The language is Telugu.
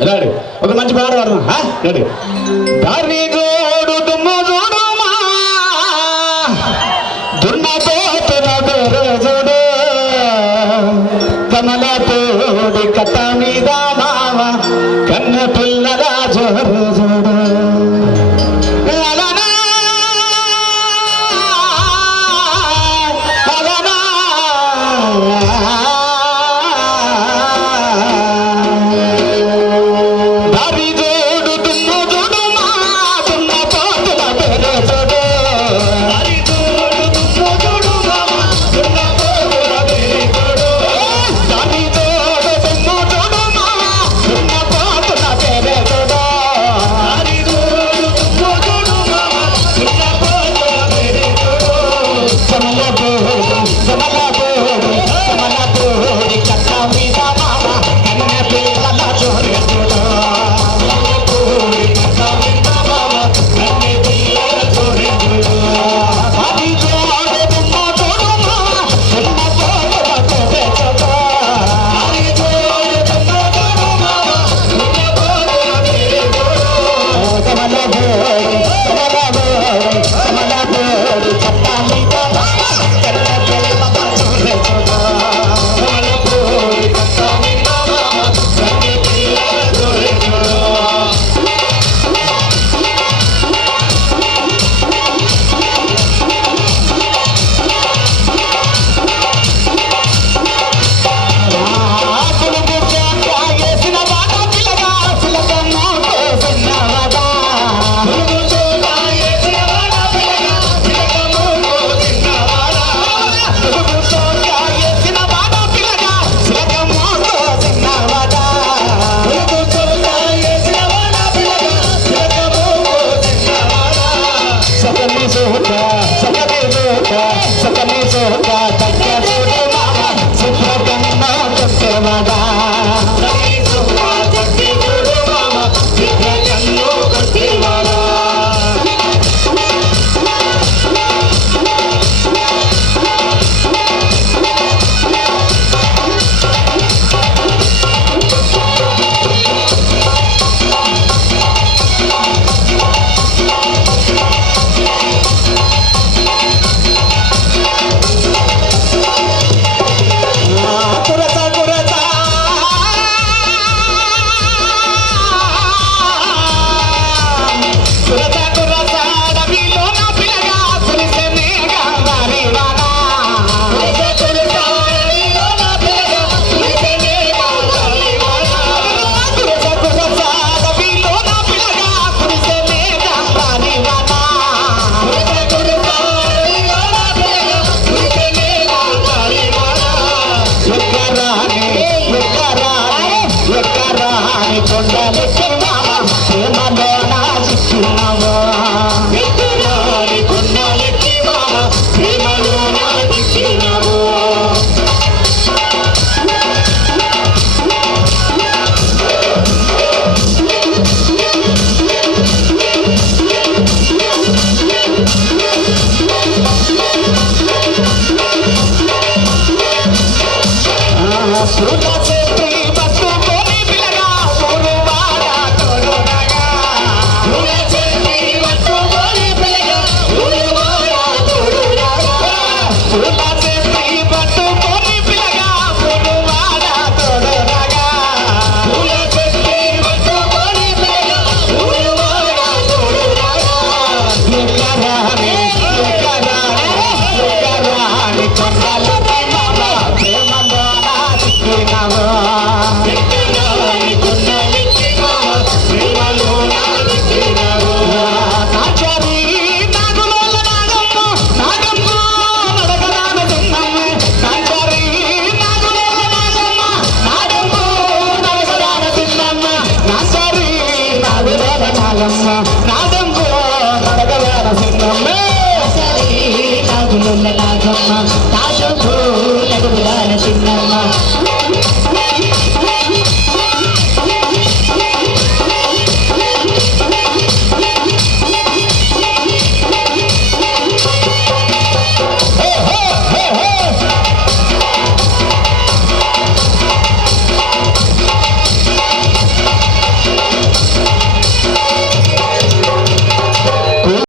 ನಡಿ ఒక మంచి పాట పాడదాం నడి దారి సతమీ సోహా సతమీ సోహా సతమీ సోహా ये कर रहा है ये कर रहा है कोंडा लेके శృత Mulla Dagamma,